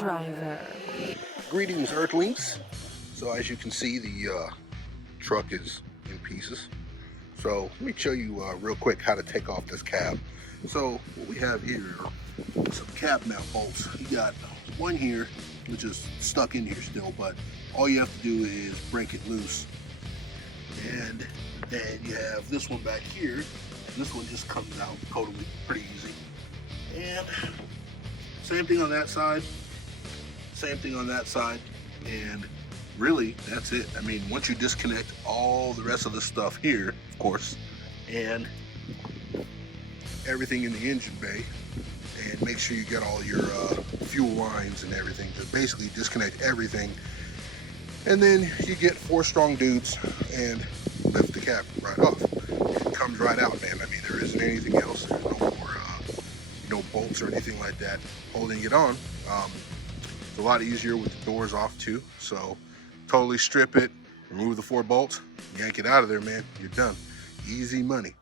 MoeTheDriver. Greetings, Earthlings. So as you can see, the truck is in pieces. So let me show you real quick how to take off this cab. So what we have here are some cab mount bolts. You got one here, which is stuck in here still, but all you have to do is break it loose. And then you have this one back here. This one just comes out totally pretty easy. And same thing on that side. Same thing on that side. And really, that's it. I mean, once you disconnect all the rest of the stuff here, of course, and everything in the engine bay, and make sure you get all your fuel lines and everything, just basically disconnect everything, and then you get 4 strong dudes and lift the cap right off. It comes right out, man. I mean, there isn't anything else. There's no more no bolts or anything like that holding it on. It's a lot easier with the doors off too. So totally strip it, remove the 4 bolts, yank it out of there, man. You're done. Easy money.